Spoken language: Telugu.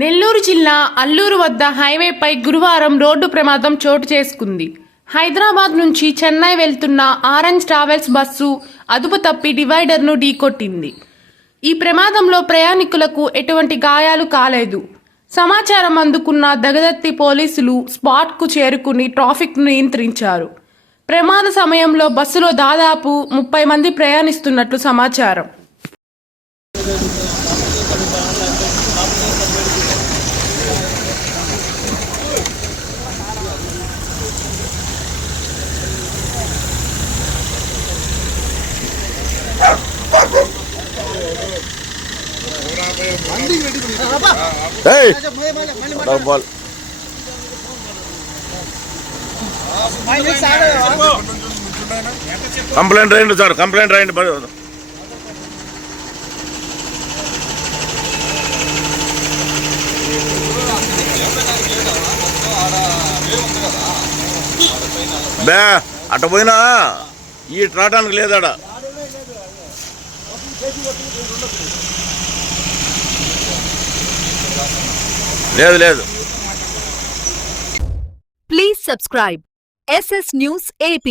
నెల్లూరు జిల్లా అల్లూరు వద్ద హైవేపై గురువారం రోడ్డు ప్రమాదం చోటు చేసుకుంది. హైదరాబాద్ నుంచి చెన్నై వెళ్తున్న ఆరెంజ్ ట్రావెల్స్ బస్సు అదుపు తప్పి డివైడర్ను ఢీకొట్టింది. ఈ ప్రమాదంలో ప్రయాణికులకు ఎటువంటి గాయాలు కాలేదు. సమాచారం అందుకున్న దగదత్తి పోలీసులు స్పాట్కు చేరుకుని ట్రాఫిక్ను నియంత్రించారు. ప్రమాద సమయంలో బస్సులో దాదాపు ముప్పై మంది ప్రయాణిస్తున్నట్లు సమాచారం. డబ్బాల్. కంప్లైంట్ రాయండి సార్ కంప్లైంట్ రాయండి. బ- అట్ట పోయినా? ఈ రావడానికి లేదాడ? లేదు లేదు Please subscribe SS News AP.